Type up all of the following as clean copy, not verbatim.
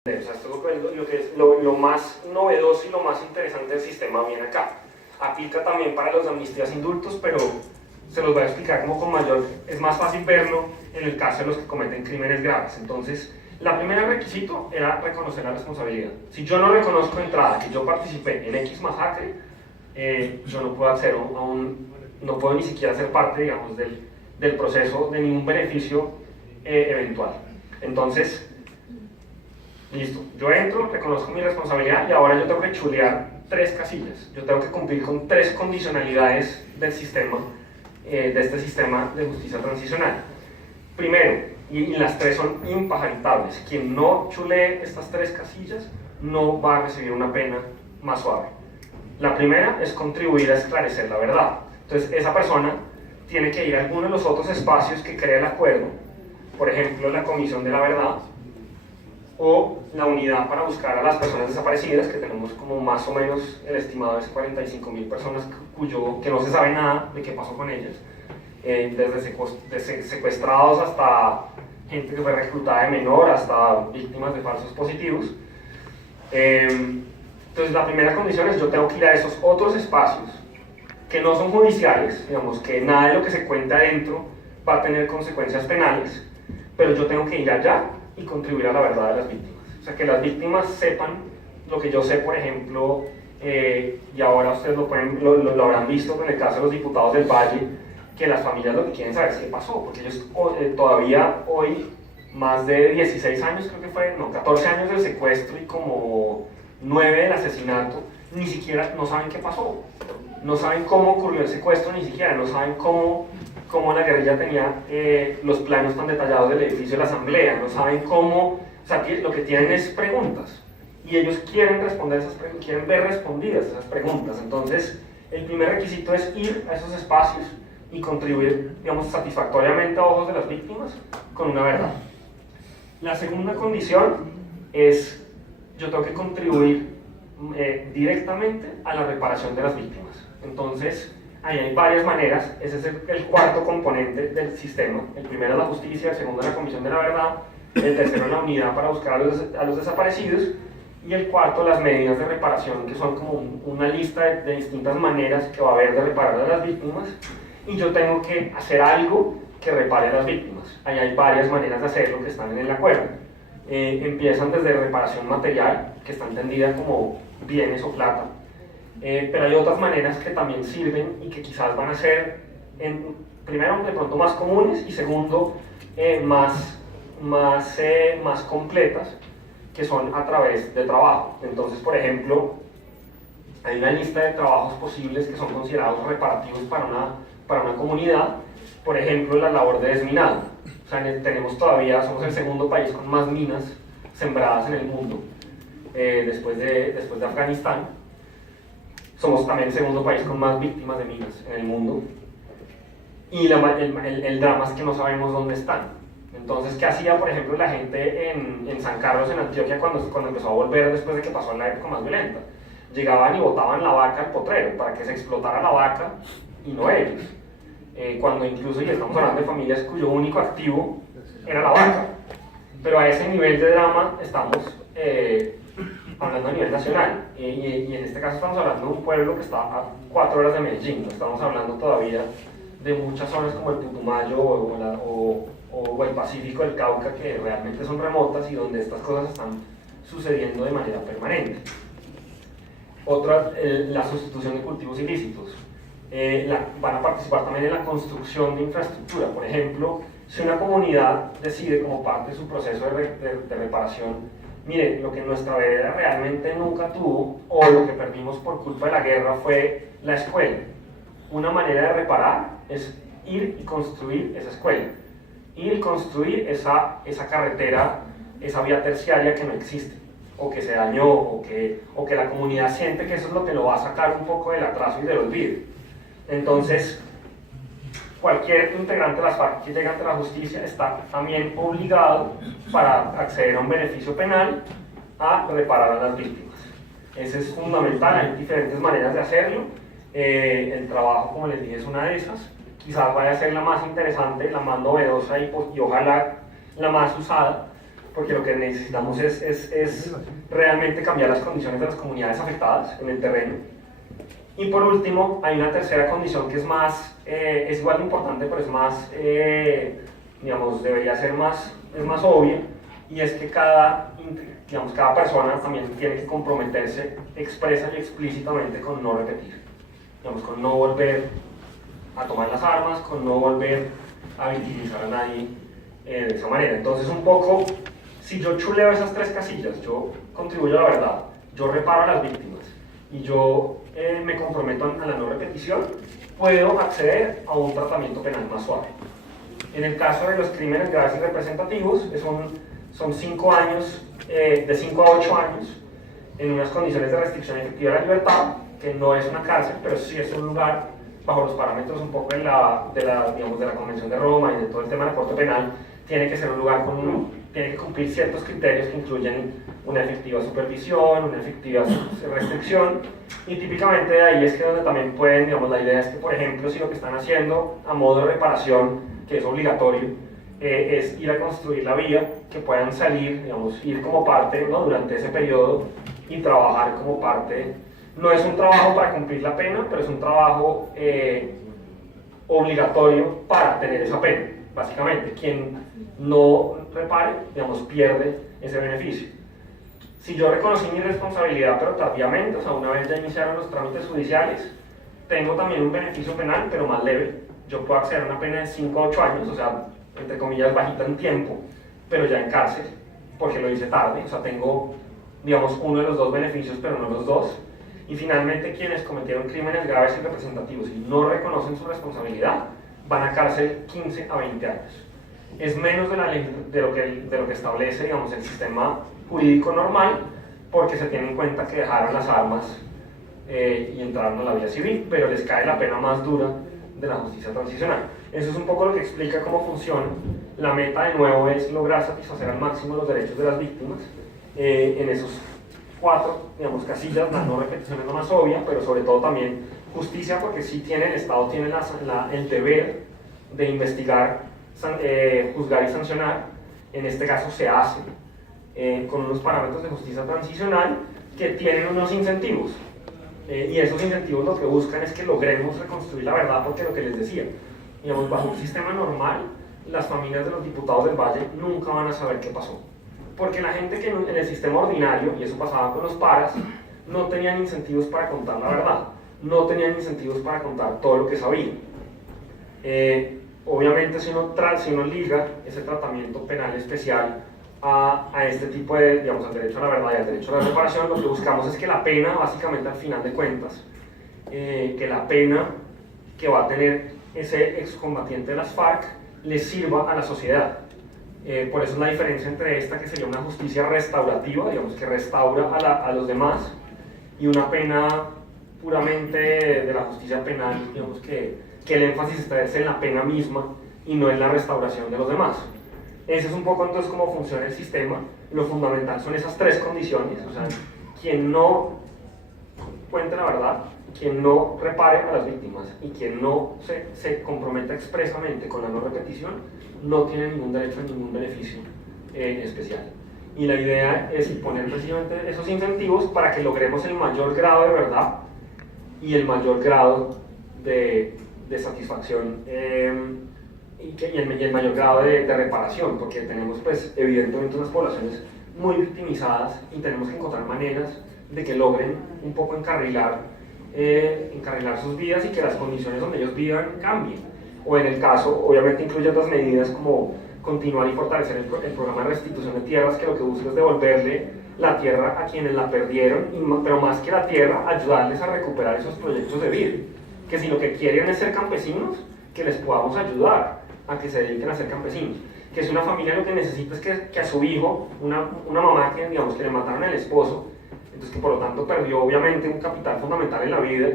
O sea, esto es lo que es lo más novedoso y lo más interesante del sistema viene acá. Aplica también para los amnistías indultos, pero se los voy a explicar como con mayor, es más fácil verlo en el caso de los que cometen crímenes graves. Entonces, la primera requisito era reconocer la responsabilidad. Si yo no reconozco de entrada que yo participé en X masacre, yo no puedo acceder a no puedo ni siquiera ser parte, digamos, del proceso de ningún beneficio eventual. Entonces, listo, yo entro, reconozco mi responsabilidad y ahora yo tengo que chulear 3 casillas. Yo tengo que cumplir con 3 condicionalidades del sistema, de este sistema de justicia transicional. Primero, y las 3 son impajaritables, quien no chulee estas 3 casillas no va a recibir una pena más suave. La primera es contribuir a esclarecer la verdad. Entonces, esa persona tiene que ir a alguno de los otros espacios que crea el acuerdo, por ejemplo, la Comisión de la Verdad, o la unidad para buscar a las personas desaparecidas, que tenemos como más o menos el estimado de 45.000 personas que no se sabe nada de qué pasó con ellas, desde secuestrados hasta gente que fue reclutada de menor, hasta víctimas de falsos positivos. Entonces la primera condición es yo tengo que ir a esos otros espacios que no son judiciales, digamos que nada de lo que se cuenta adentro va a tener consecuencias penales, pero yo tengo que ir allá y contribuir a la verdad de las víctimas. O sea, que las víctimas sepan lo que yo sé, por ejemplo, y ahora ustedes lo habrán visto con el caso de los diputados del Valle, que las familias lo que quieren saber es qué pasó, porque ellos todavía hoy, más de 16 años creo que fue, no, 14 años del secuestro y como 9 del asesinato, ni siquiera no saben qué pasó, no saben cómo ocurrió el secuestro, ni siquiera, no saben cómo la guerrilla tenía los planos tan detallados del edificio de la asamblea, no saben cómo, o sea, lo que tienen es preguntas, y ellos quieren responder esas preguntas, quieren ver respondidas esas preguntas. Entonces, el primer requisito es ir a esos espacios y contribuir, digamos, satisfactoriamente a ojos de las víctimas con una verdad. La segunda condición es, yo tengo que contribuir directamente a la reparación de las víctimas. Entonces, ahí hay varias maneras, ese es el cuarto componente del sistema. El primero es la justicia, el segundo es la Comisión de la Verdad, el tercero es la unidad para buscar a los desaparecidos, y el cuarto las medidas de reparación, que son como una lista de distintas maneras que va a haber de reparar a las víctimas, y yo tengo que hacer algo que repare a las víctimas. Ahí hay varias maneras de hacerlo que están en el acuerdo. Empiezan desde reparación material, que está entendida como bienes o plata, pero hay otras maneras que también sirven y que quizás van a ser, primero, de pronto más comunes, y segundo, más completas, que son a través de trabajo. Entonces, por ejemplo, hay una lista de trabajos posibles que son considerados reparativos para una comunidad. Por ejemplo, la labor de desminado. O sea, somos el segundo país con más minas sembradas en el mundo, después de Afganistán. Somos también el segundo país con más víctimas de minas en el mundo. Y el drama es que no sabemos dónde están. Entonces, ¿qué hacía, por ejemplo, la gente en San Carlos, en Antioquia, cuando empezó a volver después de que pasó la época más violenta? Llegaban y botaban la vaca al potrero para que se explotara la vaca y no ellos. Cuando incluso, y estamos hablando de familias cuyo único activo era la vaca. Pero a ese nivel de drama estamos hablando a nivel nacional, y en este caso estamos hablando de un pueblo que está a 4 horas de Medellín. No estamos hablando todavía de muchas zonas como el Putumayo o el Pacífico del Cauca, que realmente son remotas y donde estas cosas están sucediendo de manera permanente. Otra, la sustitución de cultivos ilícitos. Van a participar también en la construcción de infraestructura. Por ejemplo, si una comunidad decide como parte de su proceso de reparación, mire, lo que nuestra vereda realmente nunca tuvo, o lo que perdimos por culpa de la guerra, fue la escuela. Una manera de reparar es ir y construir esa escuela, ir y construir esa carretera, esa vía terciaria que no existe, o que se dañó, o que la comunidad siente que eso es lo que lo va a sacar un poco del atraso y del olvido. Entonces, cualquier integrante de las FARC que llegue ante la justicia está también obligado, para acceder a un beneficio penal, a reparar a las víctimas. Ese es fundamental, hay diferentes maneras de hacerlo. El trabajo, como les dije, es una de esas. Quizás vaya a ser la más interesante, la más novedosa y ojalá la más usada, porque lo que necesitamos es realmente cambiar las condiciones de las comunidades afectadas en el terreno. Y por último, hay una tercera condición que es más, es igual de importante, pero es más, digamos, debería ser más, es más obvia, y es que cada persona también tiene que comprometerse expresa y explícitamente con no repetir, digamos, con no volver a tomar las armas, con no volver a victimizar a nadie de esa manera. Entonces, un poco, si yo chuleo esas tres casillas, yo contribuyo a la verdad, yo reparo a las víctimas y yo me comprometo a la no repetición, puedo acceder a un tratamiento penal más suave. En el caso de los crímenes graves y representativos, son 5 años, de 5 a 8 años, en unas condiciones de restricción efectiva de la libertad, que no es una cárcel, pero sí es un lugar, bajo los parámetros un poco de la Convención de Roma y de todo el tema de la Corte Penal, tiene que ser un lugar tiene que cumplir ciertos criterios que incluyen una efectiva supervisión, una efectiva restricción, y típicamente de ahí es que donde también pueden, digamos, la idea es que, por ejemplo, si lo que están haciendo a modo de reparación, que es obligatorio, es ir a construir la vía, que puedan salir, digamos, ir como parte, ¿no?, durante ese periodo y trabajar como parte. No es un trabajo para cumplir la pena, pero es un trabajo obligatorio para tener esa pena. Básicamente, quien no repare, digamos, pierde ese beneficio. Si yo reconocí mi responsabilidad, pero tardíamente, o sea, una vez ya iniciaron los trámites judiciales, tengo también un beneficio penal, pero más leve. Yo puedo acceder a una pena de 5 a 8 años, o sea, entre comillas, bajita en tiempo, pero ya en cárcel, porque lo hice tarde, o sea, tengo, digamos, uno de los dos beneficios, pero no los dos. Y finalmente, quienes cometieron crímenes graves y representativos y no reconocen su responsabilidad, van a cárcel 15 a 20 años. Es menos de la ley, de lo que establece, digamos, el sistema jurídico normal, porque se tiene en cuenta que dejaron las armas y entraron a la vía civil, pero les cae la pena más dura de la justicia transicional. Eso es un poco lo que explica cómo funciona. La meta, de nuevo, es lograr satisfacer al máximo los derechos de las víctimas. En esos 4, digamos, casillas, la no repetición es lo más obvia, pero sobre todo también justicia, porque sí el Estado tiene el deber de investigar, juzgar y sancionar. En este caso se hace con unos parámetros de justicia transicional que tienen unos incentivos. Y esos incentivos lo que buscan es que logremos reconstruir la verdad, porque lo que les decía, digamos, bajo un sistema normal, las familias de los diputados del Valle nunca van a saber qué pasó. Porque la gente que en el sistema ordinario, y eso pasaba con los paras, no tenían incentivos para contar la verdad, no tenían incentivos para contar todo lo que sabían. Obviamente, si uno liga ese tratamiento penal especial a este tipo de, digamos, al derecho a la verdad y al derecho a la reparación, lo que buscamos es que la pena, básicamente al final de cuentas, que la pena que va a tener ese excombatiente de las FARC le sirva a la sociedad. Por eso es la diferencia entre esta, que sería una justicia restaurativa, digamos, que restaura a los demás, y una pena puramente de la justicia penal, digamos, que el énfasis está en la pena misma y no en la restauración de los demás. Ese es un poco entonces cómo funciona el sistema. Lo fundamental son esas 3 condiciones, o sea, quien no cuente la verdad, quien no repare a las víctimas y quien no se comprometa expresamente con la no repetición, no tiene ningún derecho a ningún beneficio especial. Y la idea es poner precisamente esos incentivos para que logremos el mayor grado de verdad y el mayor grado de satisfacción y el mayor grado de reparación, porque tenemos, pues, evidentemente unas poblaciones muy victimizadas y tenemos que encontrar maneras de que logren un poco encarrilar sus vidas y que las condiciones donde ellos vivan cambien. O en el caso, obviamente incluye otras medidas como continuar y fortalecer el programa de restitución de tierras, que lo que busca es devolverle la tierra a quienes la perdieron, pero más que la tierra, ayudarles a recuperar esos proyectos de vida. Que si lo que quieren es ser campesinos, que les podamos ayudar a que se dediquen a ser campesinos. Que si una familia lo que necesita es que a su hijo, una mamá que, digamos, que le mataron al esposo, entonces que por lo tanto perdió obviamente un capital fundamental en la vida,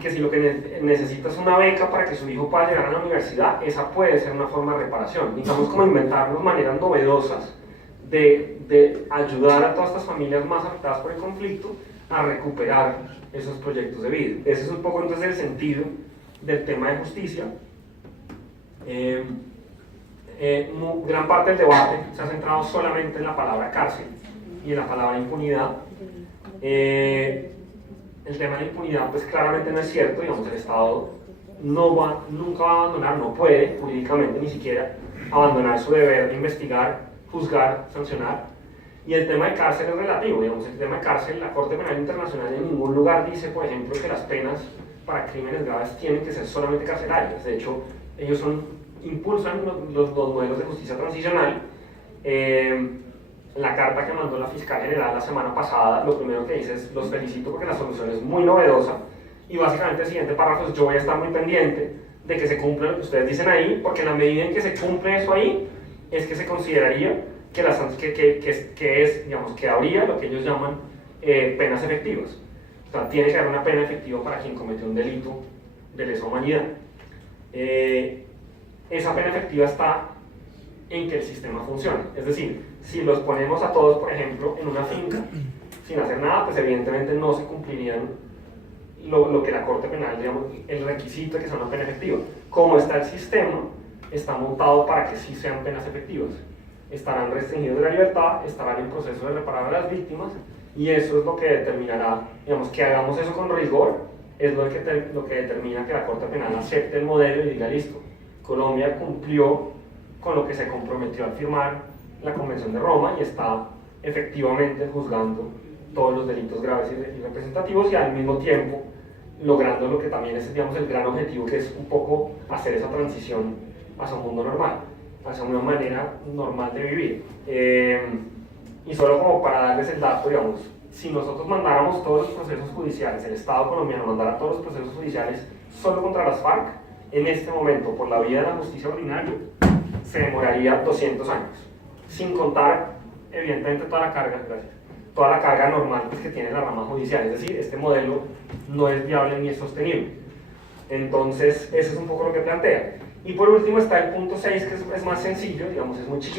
que si lo que necesita es una beca para que su hijo pueda llegar a la universidad, esa puede ser una forma de reparación. Necesitamos como inventarnos maneras novedosas de ayudar a todas estas familias más afectadas por el conflicto a recuperar esos proyectos de vida. Ese es un poco entonces el sentido del tema de justicia. Gran parte del debate se ha centrado solamente en la palabra cárcel y en la palabra impunidad. El tema de la impunidad pues claramente no es cierto, digamos, el Estado nunca va a abandonar, no puede jurídicamente ni siquiera abandonar su deber de investigar, juzgar, sancionar. Y el tema de cárcel es relativo, digamos, el tema de cárcel, la Corte Penal Internacional en ningún lugar dice, por ejemplo, que las penas para crímenes graves tienen que ser solamente carcelarias. De hecho, ellos impulsan los modelos de justicia transicional. La carta que mandó la fiscal general la semana pasada, lo primero que dice es: los felicito porque la solución es muy novedosa, y básicamente el siguiente párrafo es: yo voy a estar muy pendiente de que se cumpla lo que ustedes dicen ahí, porque en la medida en que se cumple eso ahí, es que se consideraría que habría lo que ellos llaman penas efectivas. O sea, tiene que haber una pena efectiva para quien cometió un delito de lesa humanidad. Esa pena efectiva está en que el sistema funcione. Es decir, si los ponemos a todos, por ejemplo, en una finca, sin hacer nada, pues evidentemente no se cumplirían lo que la Corte Penal, digamos, el requisito de que sea una pena efectiva. Como está el sistema, está montado para que sí sean penas efectivas. Estarán restringidos de la libertad, estarán en proceso de reparar a las víctimas, y eso es lo que determinará, digamos, que hagamos eso con rigor, es lo que determina que la Corte Penal acepte el modelo y diga: listo, Colombia cumplió con lo que se comprometió al firmar la Convención de Roma y está efectivamente juzgando todos los delitos graves y representativos, y al mismo tiempo logrando lo que también es, digamos, el gran objetivo, que es un poco hacer esa transición hacia un mundo normal, hacia una manera normal de vivir. Y solo como para darles el dato, digamos, si nosotros mandáramos todos los procesos judiciales, el Estado colombiano mandara todos los procesos judiciales solo contra las FARC, en este momento, por la vía de la justicia ordinaria, se demoraría 200 años, sin contar, evidentemente, toda la carga normal pues, que tiene la rama judicial. Es decir, este modelo no es viable ni es sostenible. Entonces, eso es un poco lo que plantea. Y por último está el punto 6, que es más sencillo, digamos, es muy chiquito.